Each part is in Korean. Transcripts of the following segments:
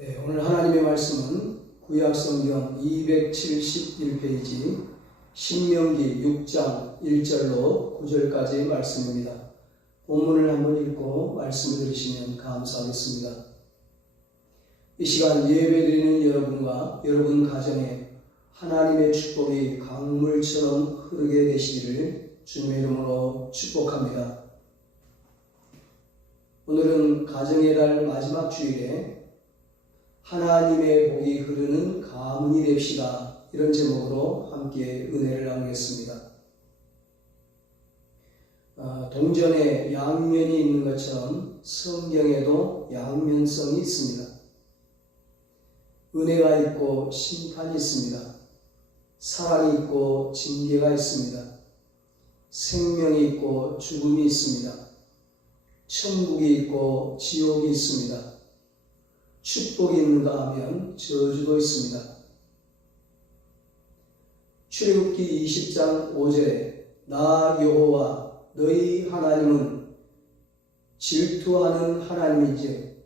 네, 오늘 하나님의 말씀은 구약성경 271페이지 신명기 6장 1절로 9절까지의 말씀입니다. 본문을 한번 읽고 말씀을 들으시면 감사하겠습니다. 이 시간 예배드리는 여러분과 여러분 가정에 하나님의 축복이 강물처럼 흐르게 되시기를 주님의 이름으로 축복합니다. 오늘은 가정의 달 마지막 주일에 하나님의 복이 흐르는 가문이 됩시다. 이런 제목으로 함께 은혜를 나누겠습니다. 동전에 양면이 있는 것처럼 성경에도 양면성이 있습니다. 은혜가 있고 심판이 있습니다. 사랑이 있고 징계가 있습니다. 생명이 있고 죽음이 있습니다. 천국이 있고 지옥이 있습니다. 축복이 있는가 하면 저주도 있습니다. 출애굽기 20장 5절에 나 여호와 너희 하나님은 질투하는 하나님이지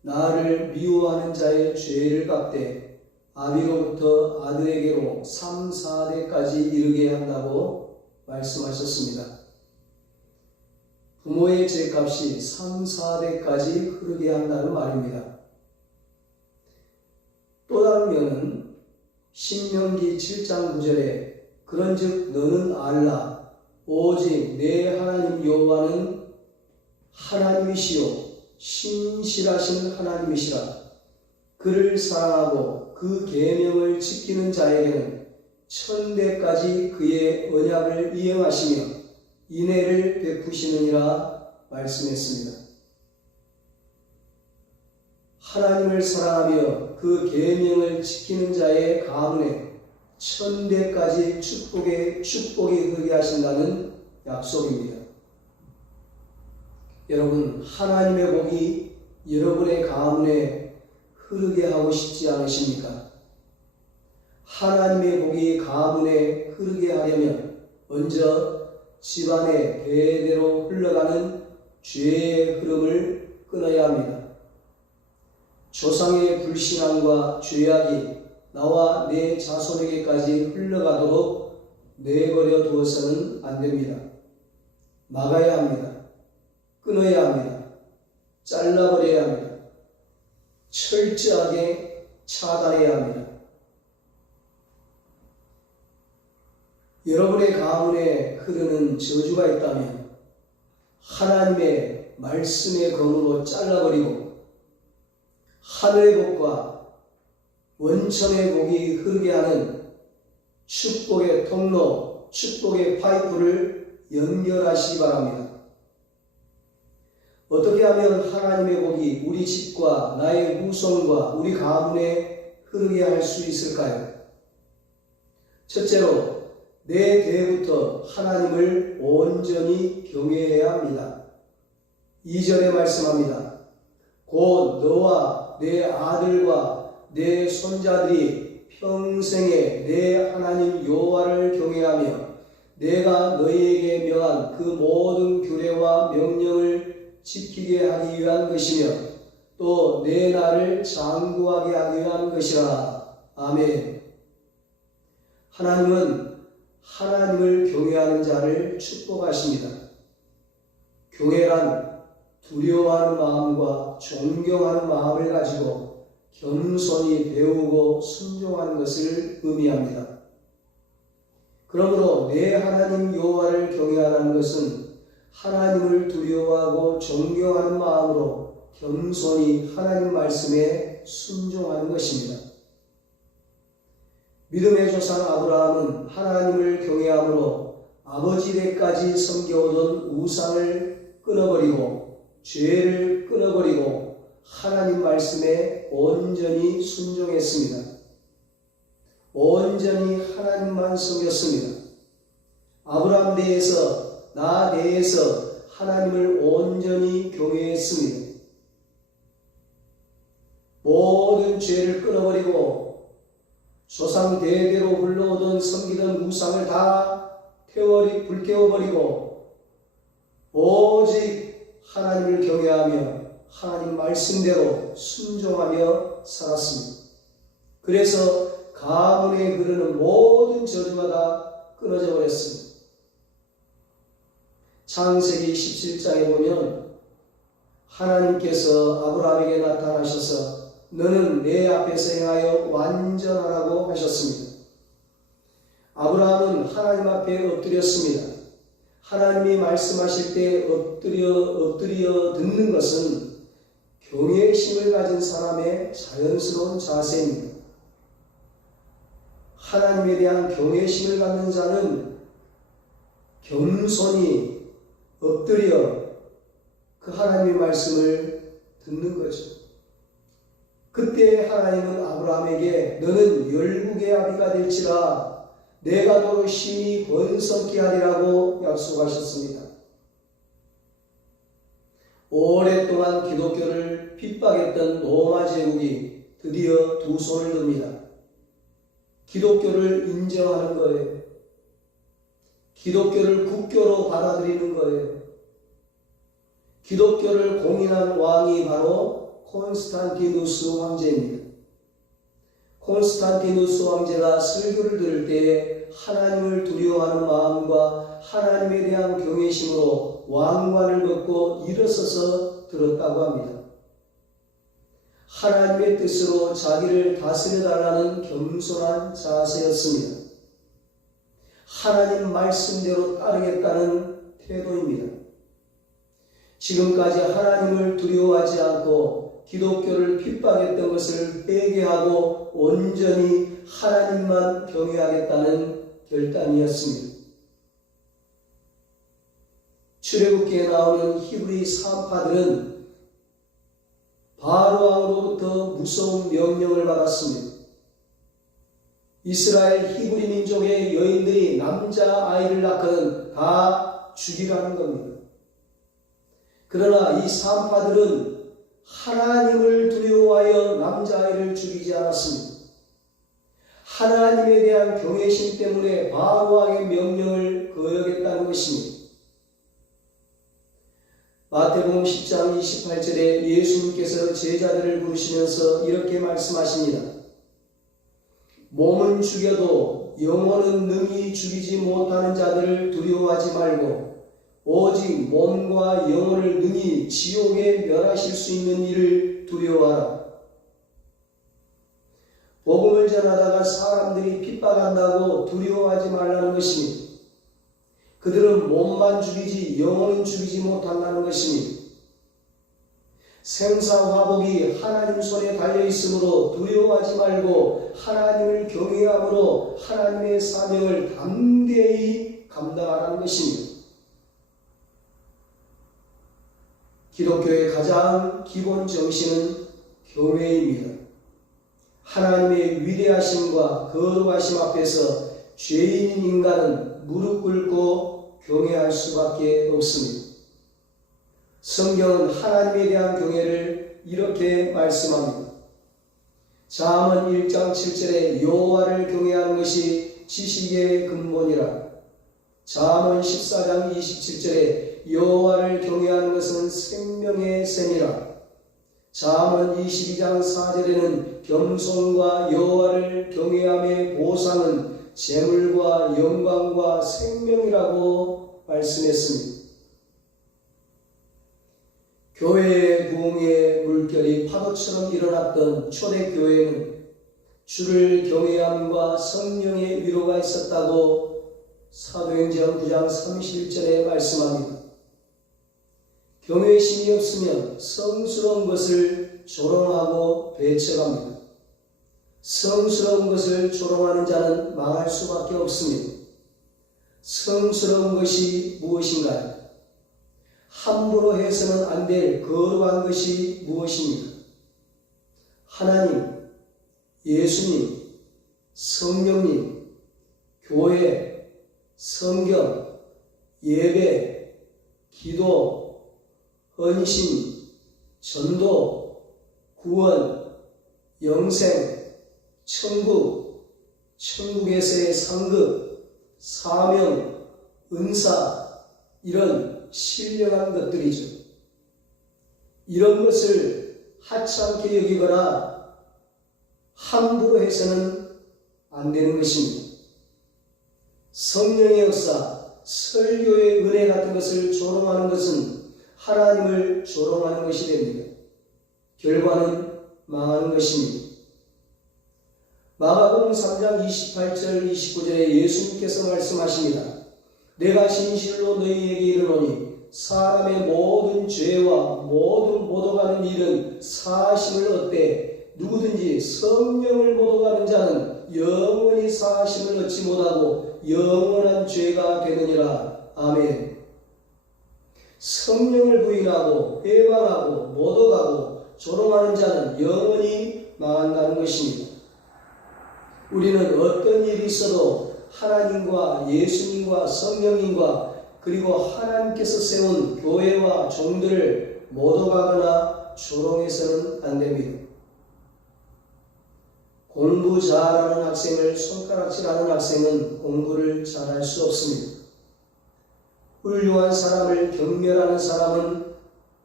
나를 미워하는 자의 죄를 갚되 아비로부터 아들에게로 3, 4대까지 이르게 한다고 말씀하셨습니다. 부모의 죄값이 3, 4대까지 흐르게 한다는 말입니다. 또 다른 면은 신명기 7장 9절에 그런즉 너는 알라 오직 내 하나님 여호와는 하나님이시요 신실하신 하나님이시라. 그를 사랑하고 그 계명을 지키는 자에게는 천대까지 그의 언약을 이행하시며 인애를 베푸시느니라 말씀했습니다. 하나님을 사랑하며 그 계명을 지키는 자의 가문에 천대까지 축복이 흐르게 하신다는 약속입니다. 여러분, 하나님의 복이 여러분의 가문에 흐르게 하고 싶지 않으십니까? 하나님의 복이 가문에 흐르게 하려면 먼저 집안의 대대로 흘러가는 죄의 흐름을 끊어야 합니다. 조상의 불신앙과 죄악이 나와 내 자손에게까지 흘러가도록 내버려 두어서는 안 됩니다. 막아야 합니다. 끊어야 합니다. 잘라버려야 합니다. 철저하게 차단해야 합니다. 여러분의 가문에 흐르는 저주가 있다면 하나님의 말씀의 검으로 잘라버리고 하늘의 복과 원천의 복이 흐르게 하는 축복의 통로, 축복의 파이프를 연결하시기 바랍니다. 어떻게 하면 하나님의 복이 우리 집과 나의 후손과 우리 가문에 흐르게 할 수 있을까요? 첫째로 내 대부터 하나님을 온전히 경외해야 합니다. 2절에 말씀합니다. 곧 너와 내 아들과 내 손자들이 평생에 내 하나님 여호와를 경외하며 내가 너희에게 명한 그 모든 규례와 명령을 지키게 하기 위한 것이며 또 내 날을 장구하게 하기 위한 것이라. 아멘. 하나님은 하나님을 경외하는 자를 축복하십니다. 경외란 두려워하는 마음과 존경하는 마음을 가지고 겸손히 배우고 순종하는 것을 의미합니다. 그러므로 내 하나님 여호와를 경외하는 것은 하나님을 두려워하고 존경하는 마음으로 겸손히 하나님 말씀에 순종하는 것입니다. 믿음의 조상 아브라함은 하나님을 경외함으로 아버지 때까지 섬겨오던 우상을 끊어버리고 죄를 끊어버리고 하나님 말씀에 온전히 순종했습니다. 온전히 하나님만 섬겼습니다. 아브라함 대에서 나 대에서 하나님을 온전히 경외했습니다. 모든 죄를 끊어버리고 조상 대대로 흘러오던 섬기던 우상을 다 불태워버리고 오직 하나님을 경외하며 하나님 말씀대로 순종하며 살았습니다. 그래서 가문에 흐르는 모든 저주가 다 끊어져 버렸습니다. 창세기 17장에 보면 하나님께서 아브라함에게 나타나셔서 너는 내 앞에서 행하여 완전하라고 하셨습니다. 아브라함은 하나님 앞에 엎드렸습니다. 하나님이 말씀하실 때 엎드려 듣는 것은 경외심을 가진 사람의 자연스러운 자세입니다. 하나님에 대한 경외심을 갖는 자는 겸손히 엎드려 그 하나님의 말씀을 듣는 거죠. 그때 하나님은 아브라함에게 너는 열국의 아비가 될지라 내가 너로 심히 번성케 하리라고 약속하셨습니다. 오랫동안 기독교를 핍박했던 로마 제국이 드디어 두 손을 듭니다. 기독교를 인정하는 거예요. 기독교를 국교로 받아들이는 거예요. 기독교를 공인한 왕이 바로 콘스탄티누스 황제입니다. 콘스탄티누스 황제가 설교를 들을 때 하나님을 두려워하는 마음과 하나님에 대한 경외심으로 왕관을 벗고 일어서서 들었다고 합니다. 하나님의 뜻으로 자기를 다스려달라는 겸손한 자세였습니다. 하나님 말씀대로 따르겠다는 태도입니다. 지금까지 하나님을 두려워하지 않고 기독교를 핍박했던 것을 회개하고 온전히 하나님만 경외하겠다는 결단이었습니다. 출애굽기에 나오는 히브리 사파들은 바로 왕으로부터 무서운 명령을 받았습니다. 이스라엘 히브리 민족의 여인들이 남자아이를 낳거든 다 죽이라는 겁니다. 그러나 이 사파들은 하나님을 두려워하여 남자아이를 죽이지 않았습니다. 하나님에 대한 경외심 때문에 바로왕의 명령을 거역했다는 것입니다. 마태복음 10장 28절에 예수님께서 제자들을 부르시면서 이렇게 말씀하십니다. 몸은 죽여도 영혼은 능히 죽이지 못하는 자들을 두려워하지 말고 오직 몸과 영혼을 능히 지옥에 멸하실 수 있는 이를 두려워하라. 복음을 전하다가 사람들이 핍박한다고 두려워하지 말라는 것입니다. 그들은 몸만 죽이지 영혼은 죽이지 못한다는 것입니다. 생사화복이 하나님 손에 달려있으므로 두려워하지 말고 하나님을 경외함으로 하나님의 사명을 담대히 감당하라는 것입니다. 기독교의 가장 기본 정신은 경외입니다. 하나님의 위대하심과 거룩하심 앞에서 죄인인 인간은 무릎 꿇고 경외할 수밖에 없습니다. 성경은 하나님에 대한 경외를 이렇게 말씀합니다. 잠언 1장 7절에 여호와를 경외하는 것이 지식의 근본이라. 잠언 14장 27절에 여호와를 경외하는 것은 생명의 샘이라. 잠언 22장 4절에는 겸손과 여호와를 경외함의 보상은 재물과 영광과 생명이라고 말씀했습니다. 교회의 부흥의 물결이 파도처럼 일어났던 초대교회는 주를 경외함과 성령의 위로가 있었다고 사도행전 9장 31절에 말씀합니다. 경외심이 없으면 성스러운 것을 조롱하고 배척합니다. 성스러운 것을 조롱하는 자는 망할 수밖에 없습니다. 성스러운 것이 무엇인가요? 함부로 해서는 안 될 거룩한 것이 무엇입니까? 하나님, 예수님, 성령님, 교회, 성경, 예배, 기도, 헌신, 전도, 구원, 영생, 천국, 천국에서의 상급, 사명, 은사, 이런 신령한 것들이죠. 이런 것을 하찮게 여기거나 함부로 해서는 안 되는 것입니다. 성령의 역사, 설교의 은혜 같은 것을 조롱하는 것은 하나님을 조롱하는 것이 됩니다. 결과는 망하는 것입니다. 마가복음 3장 28절 29절에 예수님께서 말씀하십니다. 내가 진실로 너희에게 이르노니 사람의 모든 죄와 모든 모독하는 일은 사하심을 얻되 누구든지 성령을 모독하는 자는 영원히 사하심을 얻지 못하고 영원한 죄가 되느니라. 아멘. 성령을 부인하고 회방하고 모독하고 조롱하는 자는 영원히 망한다는 것입니다. 우리는 어떤 일이 있어도 하나님과 예수님과 성령님과 그리고 하나님께서 세운 교회와 종들을 모독하거나 조롱해서는 안 됩니다. 공부 잘하는 학생을 손가락질하는 학생은 공부를 잘할 수 없습니다. 훌륭한 사람을 경멸하는 사람은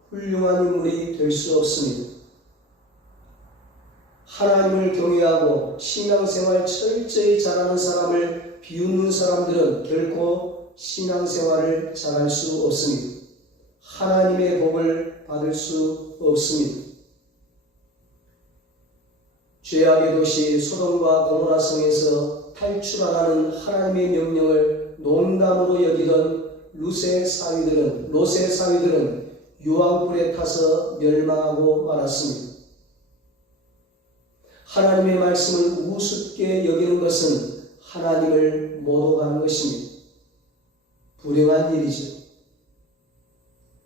훌륭한 인물이 될 수 없습니다. 하나님을 경외하고 신앙생활 철저히 잘하는 사람을 비웃는 사람들은 결코 신앙생활을 잘할 수 없습니다. 하나님의 복을 받을 수 없습니다. 죄악의 도시 소돔과 고모라 성에서 탈출하라는 하나님의 명령을 농담으로 여기던 롯의 사위들은 유황불에 타서 멸망하고 말았습니다. 하나님의 말씀을 우습게 여기는 것은 하나님을 모독하는 것입니다. 불행한 일이죠.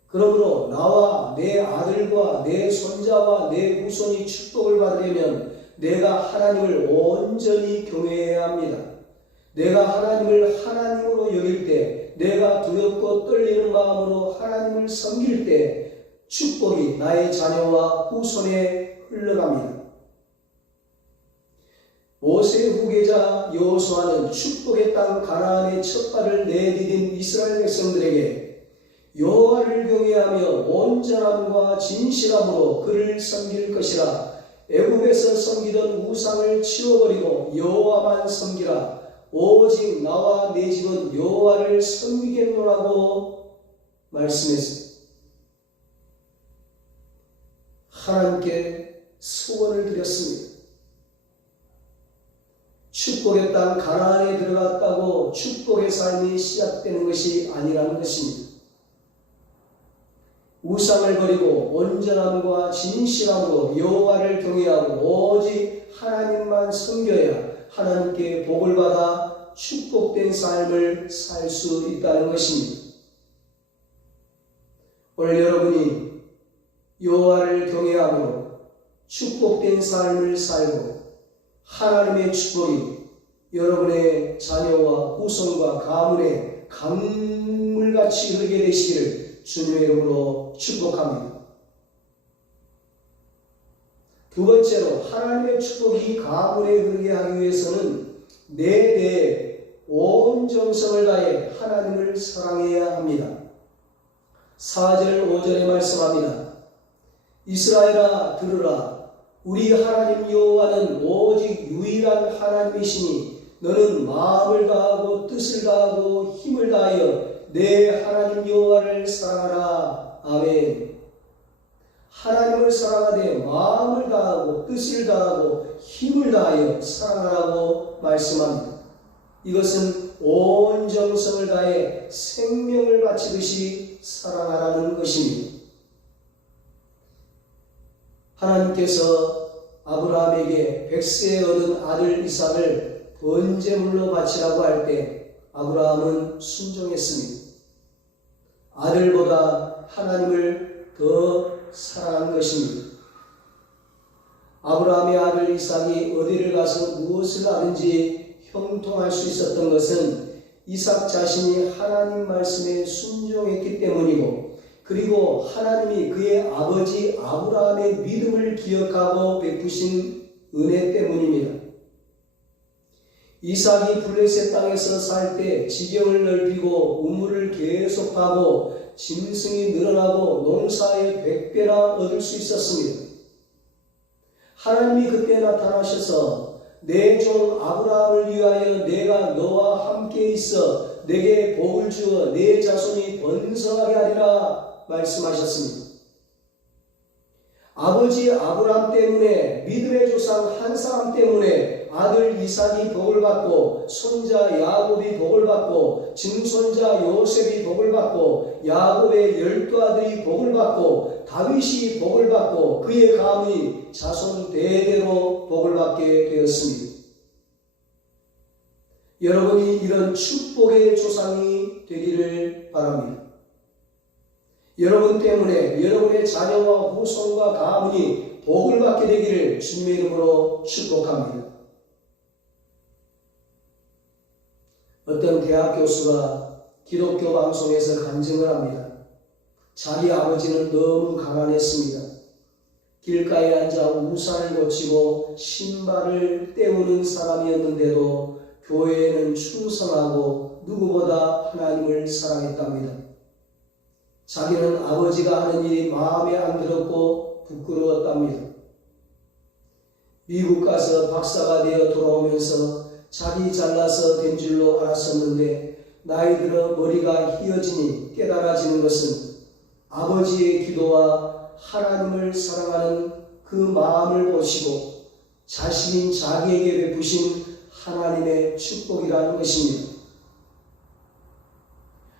그러므로 나와 내 아들과 내 손자와 내 후손이 축복을 받으려면 내가 하나님을 온전히 경외해야 합니다. 내가 하나님을 하나님으로 여길 때, 내가 두렵고 떨리는 마음으로 하나님을 섬길 때 축복이 나의 자녀와 후손에 흘러갑니다. 모세의 후계자 여호수아는 축복의 땅 가나안의 첫 발을 내디딘 이스라엘 백성들에게 여호와를 경외하며 온전함과 진실함으로 그를 섬길 것이라. 애굽에서 섬기던 우상을 치워버리고 여호와만 섬기라. 오직 나와 내 집은 여호와를 섬기겠노라고 말씀했습니다. 하나님께 소원을 드렸습니다. 축복의 땅 가나안에 들어갔다고 축복의 삶이 시작되는 것이 아니라는 것입니다. 우상을 버리고 온전함과 진실함으로 여호와를 경외하고 오직 하나님만 섬겨야 하나님께 복을 받아 축복된 삶을 살 수 있다는 것입니다. 오늘 여러분이 여호와를 경외하므로 축복된 삶을 살고 하나님의 축복이 여러분의 자녀와 후손과 가문에 강물같이 흐르게 되시기를 주님의 이름으로 축복합니다. 두 번째로 하나님의 축복이 가문에 흐르게 하기 위해서는 내 대에 온 정성을 다해 하나님을 사랑해야 합니다. 4절 5절에 말씀합니다. 이스라엘아 들으라. 우리 하나님 여호와는 오직 유일한 하나님이시니 너는 마음을 다하고 뜻을 다하고 힘을 다하여 내 하나님 여호와를 사랑하라. 아멘. 하나님을 사랑하되 마음을 다하고 뜻을 다하고 힘을 다하여 사랑하라고 말씀합니다. 이것은 온 정성을 다해 생명을 바치듯이 사랑하라는 것입니다. 하나님께서 아브라함에게 백세에 얻은 아들 이삭을 번제물로 바치라고 할 때 아브라함은 순종했습니다. 아들보다 하나님을 더 사랑한 것입니다. 아브라함의 아들 이삭이 어디를 가서 무엇을 하든지 형통할 수 있었던 것은 이삭 자신이 하나님 말씀에 순종했기 때문이고, 그리고 하나님이 그의 아버지 아브라함의 믿음을 기억하고 베푸신 은혜 때문입니다. 이삭이 블레셋 땅에서 살 때 지경을 넓히고 우물을 계속하고 짐승이 늘어나고 농사의 100배나 얻을 수 있었습니다. 하나님이 그때 나타나셔서 내 종 아브라함을 위하여 내가 너와 함께 있어 내게 복을 주어 내 자손이 번성하게 하리라 말씀하셨습니다. 아버지 아브라함 때문에 믿음의 조상 한 사람 때문에 아들 이삭이 복을 받고 손자 야곱이 복을 받고 증손자 요셉이 복을 받고 야곱의 12아들이 복을 받고 다윗이 복을 받고 그의 가문이 자손 대대로 복을 받게 되었습니다. 여러분이 이런 축복의 조상이 되기를 바랍니다. 여러분 때문에 여러분의 자녀와 후손과 가문이 복을 받게 되기를 주님의 이름으로 축복합니다. 어떤 대학 교수가 기독교 방송에서 간증을 합니다. 자기 아버지는 너무 가난했습니다. 길가에 앉아 우산을 고치고 신발을 때우는 사람이었는데도 교회에는 충성하고 누구보다 하나님을 사랑했답니다. 자기는 아버지가 하는 일이 마음에 안 들었고 부끄러웠답니다. 미국 가서 박사가 되어 돌아오면서 자기 잘나서 된 줄로 알았었는데 나이 들어 머리가 휘어지니 깨달아지는 것은 아버지의 기도와 하나님을 사랑하는 그 마음을 보시고 자신인 자기에게 베푸신 하나님의 축복이라는 것입니다.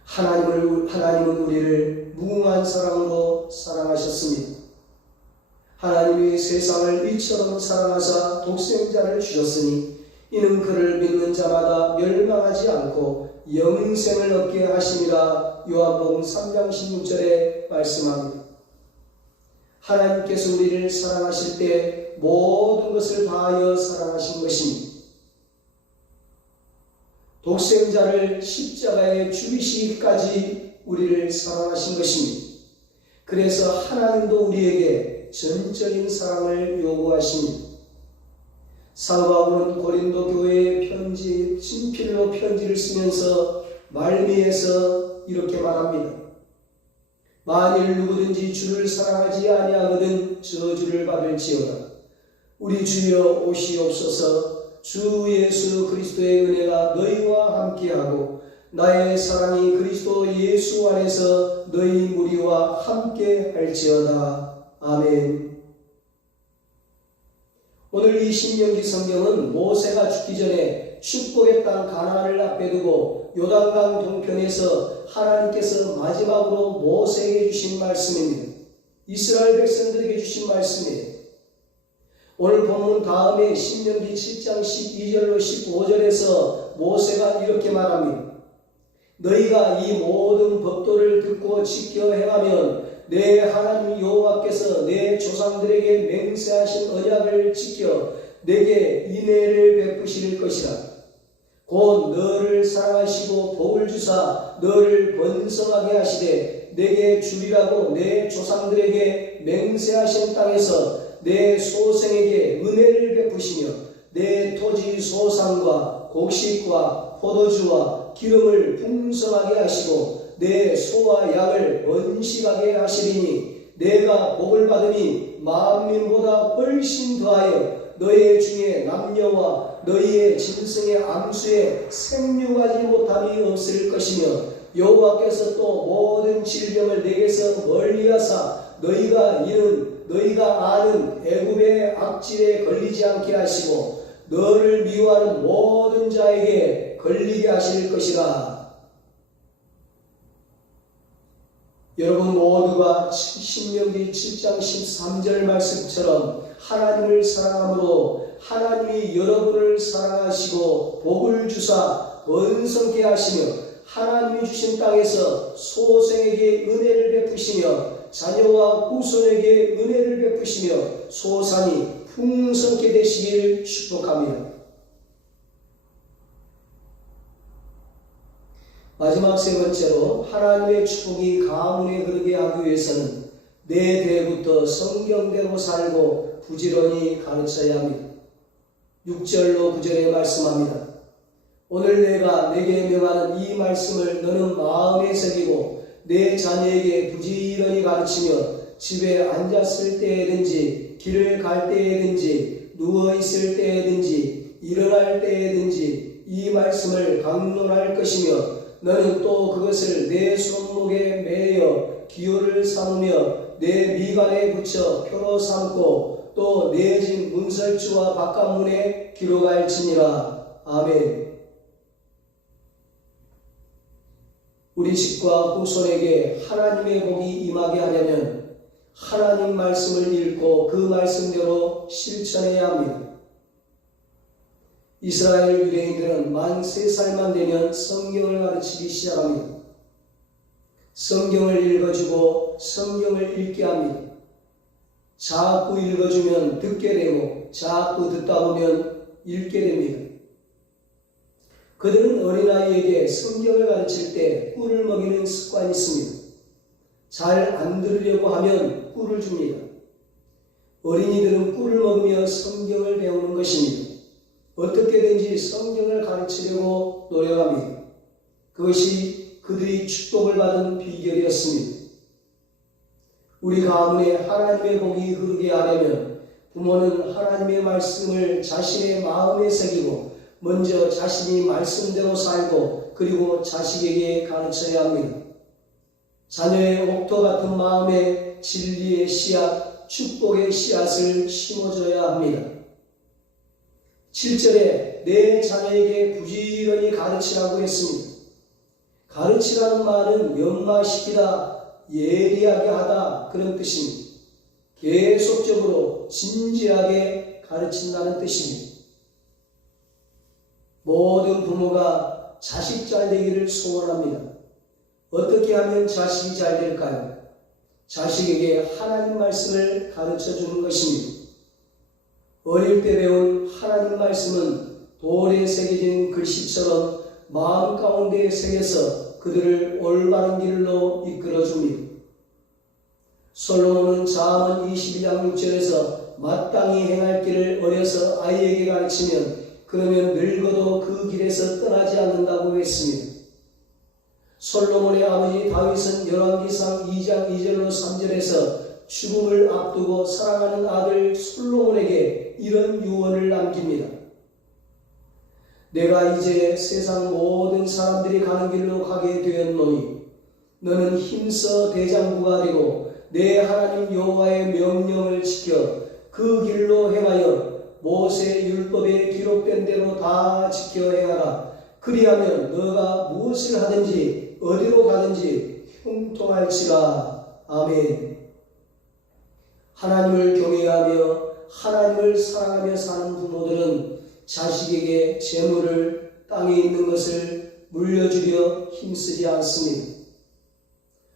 하나님은 우리를 무궁한 사랑으로 사랑하셨습니다. 하나님이 세상을 이처럼 사랑하사 독생자를 주셨으니 이는 그를 믿는 자마다 멸망하지 않고 영생을 얻게 하심이라 요한복음 3장 16절에 말씀합니다. 하나님께서 우리를 사랑하실 때 모든 것을 다하여 사랑하신 것입니다. 독생자를 십자가에 죽이시기까지 우리를 사랑하신 것입니다. 그래서 하나님도 우리에게 전적인 사랑을 요구하십니다. 사도 바울은 고린도 교회에 친필로 편지를 쓰면서 말미에서 이렇게 말합니다. 만일 누구든지 주를 사랑하지 아니하거든 저주를 받을지어다. 우리 주여 오시옵소서. 주 예수 그리스도의 은혜가 너희와 함께하고 나의 사랑이 그리스도 예수 안에서 너희 무리와 함께 할지어다. 아멘. 오늘 이 신명기 성경은 모세가 죽기 전에 축복의 땅 가나안을 앞에 두고 요단강 동편에서 하나님께서 마지막으로 모세에게 주신 말씀입니다. 이스라엘 백성들에게 주신 말씀이에요. 오늘 본문 다음에 신명기 7장 12절로 15절에서 모세가 이렇게 말합니다. 너희가 이 모든 법도를 듣고 지켜 행하면 내 하나님 여호와께서 내 조상들에게 맹세하신 언약을 지켜 내게 인애를 베푸실 것이라. 곧 너를 사랑하시고 복을 주사 너를 번성하게 하시되 내게 주리라고 내 조상들에게 맹세하신 땅에서 내 소생에게 은혜를 베푸시며 내 토지 소산과 곡식과 포도주와 기름을 풍성하게 하시고 내 소와 양을 번식하게 하시리니 내가 복을 받으니 만민보다 훨씬 더하여 너희 중에 남녀와 너희의 짐승의 암수에 생육하지 못함이 없을 것이며 여호와께서 또 모든 질병을 내게서 멀리하사 너희가 아는 애굽의 악질에 걸리지 않게 하시고 너를 미워하는 모든 자에게 걸리게 하실 것이라. 여러분 모두가 신명기 7장 13절 말씀처럼 하나님을 사랑함으로 하나님이 여러분을 사랑하시고 복을 주사 번성케 하시며 하나님이 주신 땅에서 소생에게 은혜를 베푸시며 자녀와 후손에게 은혜를 베푸시며 소산이 풍성케 되시기를 축복합니다. 마지막 세 번째로 하나님의 축복이 가문에 흐르게 하기 위해서는 내 대부터 성경대로 살고 부지런히 가르쳐야 합니다. 6절로 9절에 말씀합니다. 오늘 내가 내게 명하는 이 말씀을 너는 마음에 새기고 내 자녀에게 부지런히 가르치며 집에 앉았을 때에든지 길을 갈 때에든지 누워있을 때에든지 일어날 때에든지 이 말씀을 강론할 것이며 너는 또 그것을 내 손목에 매여 기호를 삼으며 내 미간에 붙여 표로 삼고 또 내 집 문설주와 바깥문에 기록할지니라. 아멘. 우리 집과 후손에게 하나님의 복이 임하게 하려면 하나님 말씀을 읽고 그 말씀대로 실천해야 합니다. 이스라엘 유대인들은 만 3살만 되면 성경을 가르치기 시작합니다. 성경을 읽어주고 성경을 읽게 합니다. 자꾸 읽어주면 듣게 되고 자꾸 듣다 보면 읽게 됩니다. 그들은 어린아이에게 성경을 가르칠 때 꿀을 먹이는 습관이 있습니다. 잘 안 들으려고 하면 꿀을 줍니다. 어린이들은 꿀을 먹으며 성경을 배우는 것입니다. 어떻게든지 성경을 가르치려고 노력합니다. 그것이 그들이 축복을 받은 비결이었습니다. 우리 가문에 하나님의 복이 흐르게 하려면 부모는 하나님의 말씀을 자신의 마음에 새기고 먼저 자신이 말씀대로 살고 그리고 자식에게 가르쳐야 합니다. 자녀의 옥토 같은 마음에 진리의 씨앗, 축복의 씨앗을 심어줘야 합니다. 7절에 내 자녀에게 부지런히 가르치라고 했습니다. 가르치라는 말은 연마시키다, 예리하게 하다 그런 뜻입니다. 계속적으로 진지하게 가르친다는 뜻입니다. 모든 부모가 자식 잘 되기를 소원합니다. 어떻게 하면 자식이 잘 될까요? 자식에게 하나님 말씀을 가르쳐 주는 것입니다. 어릴 때 배운 하나님 말씀은 돌에 새겨진 글씨처럼 마음 가운데 새겨서 그들을 올바른 길로 이끌어 줍니다. 솔로몬은 잠언 22장 6절에서 마땅히 행할 길을 어려서 아이에게 가르치면 그러면 늙어도 그 길에서 떠나지 않는다고 했습니다. 솔로몬의 아버지 다윗은 열왕기상 2장 2절로 3절에서 죽음을 앞두고 사랑하는 아들 솔로몬에게 이런 유언을 남깁니다. 내가 이제 세상 모든 사람들이 가는 길로 가게 되었노니 너는 힘써 대장부가 되고 내 하나님 여호와의 명령을 지켜 그 길로 행하여 모세 율법에 기록된 대로 다 지켜 행하라. 그리하면 너가 무엇을 하든지 어디로 가든지 형통할지라. 아멘. 하나님을 경외하며 하나님을 사랑하며 사는 부모들은 자식에게 재물을 땅에 있는 것을 물려주려 힘쓰지 않습니다.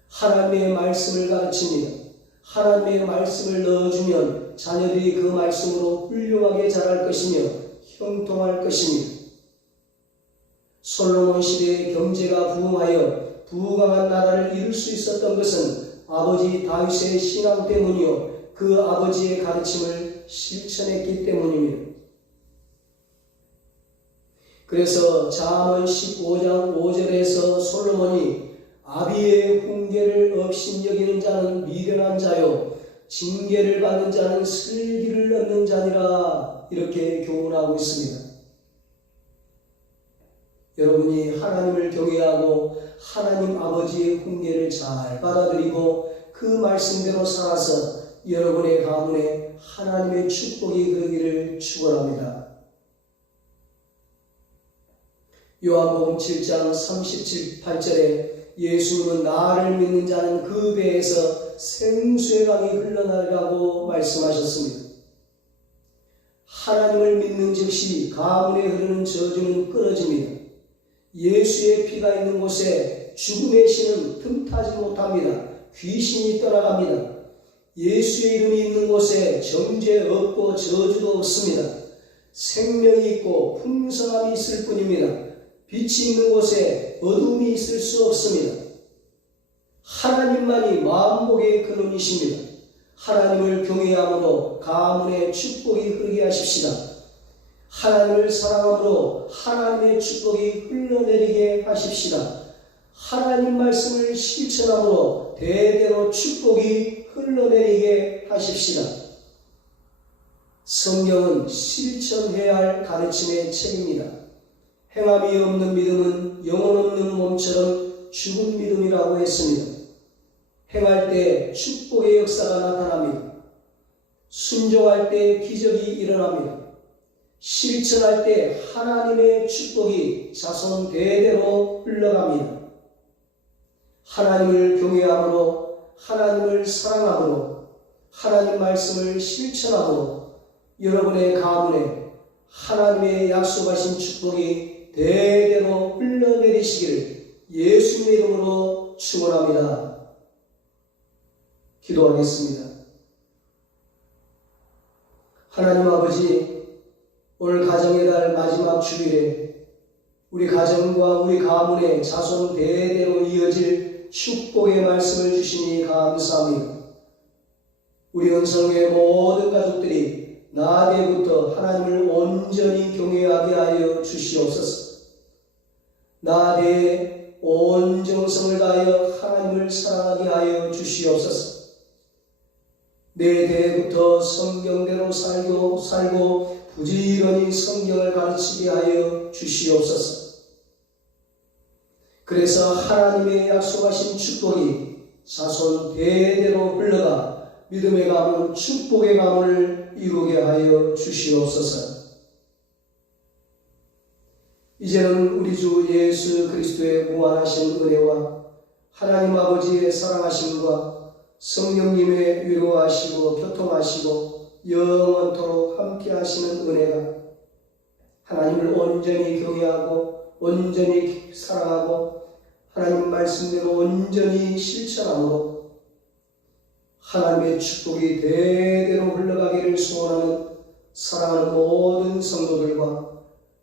하나님의 말씀을 가르칩니다. 하나님의 말씀을 넣어주면 자녀들이 그 말씀으로 훌륭하게 자랄 것이며 형통할 것입니다. 솔로몬 시대의 경제가 부흥하여 부강한 나라를 이룰 수 있었던 것은 아버지 다윗의 신앙 때문이요 그 아버지의 가르침을 실천했기 때문입니다. 그래서 잠언 15장 5절에서 솔로몬이 아비의 훈계를 업신여기는 자는 미련한 자요 징계를 받는 자는 슬기를 얻는 자니라 이렇게 교훈하고 있습니다. 여러분이 하나님을 경외하고 하나님 아버지의 훈계를 잘 받아들이고 그 말씀대로 살아서 여러분의 가문에 하나님의 축복이 흐르기를 축원합니다. 요한복음 7장 37-8절에 예수님은 나를 믿는 자는 그 배에서 생수의 강이 흘러나리라고 말씀하셨습니다. 하나님을 믿는 즉시 가문에 흐르는 저주는 끊어집니다. 예수의 피가 있는 곳에 죽음의 신은 틈타지 못합니다. 귀신이 떠나갑니다. 예수의 이름이 있는 곳에 정죄 없고 저주도 없습니다. 생명이 있고 풍성함이 있을 뿐입니다. 빛이 있는 곳에 어둠이 있을 수 없습니다. 하나님만이 만복의 근원이십니다. 하나님을 경외함으로 가문에 축복이 흐르게 하십시다. 하나님을 사랑함으로 하나님의 축복이 흘러내리게 하십시다. 하나님 말씀을 실천함으로 대대로 축복이 흘러내리게 하십시다. 성경은 실천해야 할 가르침의 책입니다. 행함이 없는 믿음은 영혼 없는 몸처럼 죽은 믿음이라고 했습니다. 행할 때 축복의 역사가 나타납니다. 순종할 때 기적이 일어납니다. 실천할 때 하나님의 축복이 자손 대대로 흘러갑니다. 하나님을 경외함으로, 하나님을 사랑함으로, 하나님 말씀을 실천함으로 여러분의 가문에 하나님의 약속하신 축복이 대대로 흘러내리시기를 예수님의 이름으로 축원합니다. 기도하겠습니다. 하나님 아버지, 오늘 가정의 달 마지막 주일에 우리 가정과 우리 가문에 자손 대대로 이어질 축복의 말씀을 주시니 감사합니다. 우리 은성의 모든 가족들이 나대부터 하나님을 온전히 경외하게 하여 주시옵소서. 나대의 온 정성을 다하여 하나님을 사랑하게 하여 주시옵소서. 내 대부터 성경대로 살고 부지런히 성경을 가르치게 하여 주시옵소서. 그래서 하나님의 약속하신 축복이 자손 대대로 흘러가 믿음의 가문, 축복의 가문을 이루게 하여 주시옵소서. 이제는 우리 주 예수 그리스도의 무한하신 은혜와 하나님 아버지의 사랑하심과 성령님의 위로하시고 교통하시고 영원토록 함께 하시는 은혜가 하나님을 온전히 경외하고 온전히 사랑하고 하나님 말씀대로 온전히 실천함으로 하나님의 축복이 대대로 흘러가기를 소원하는 사랑하는 모든 성도들과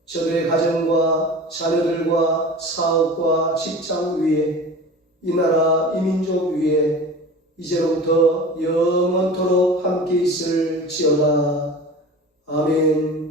저들의 가정과 자녀들과 사업과 직장 위에 이 나라 이 민족 위에 이제로부터 영원토록 함께 있을지어다. 아멘.